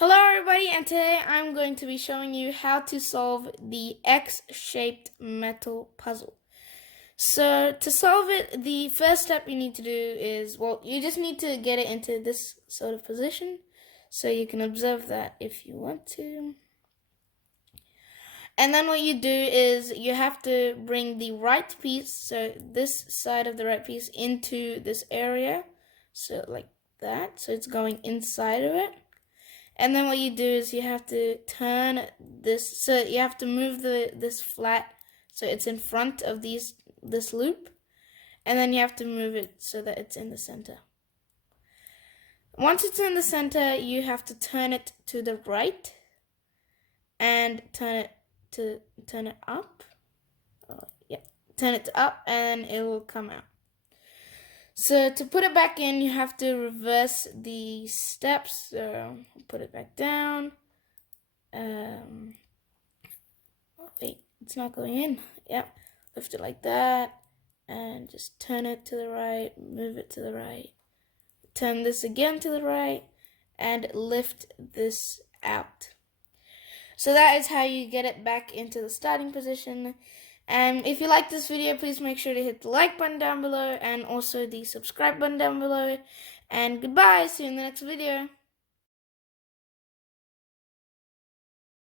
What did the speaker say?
Hello everybody, and today I'm going to be showing you how to solve the X-shaped metal puzzle. So to solve it, the first step you need to do is, you just need to get it into this sort of position. So you can observe that if you want to. And then what you do is you have to bring the right piece, so this side of the right piece, into this area. So like that, so it's going inside of it. And then what you do is you have to turn this, so you have to move this flat so it's in front of this loop, and then you have to move it so that it's in the center. Once it's in the center, you have to turn it to the right and turn it up. Turn it up and it will come out. So to put it back in, you have to reverse the steps. So put it back down. Wait, it's not going in. Yep, lift it like that, and just turn it to the right, move it to the right, turn this again to the right, and lift this out. So that is how you get it back into the starting position. And if you like this video, please make sure to hit the like button down below and also the subscribe button down below. And goodbye, see you in the next video.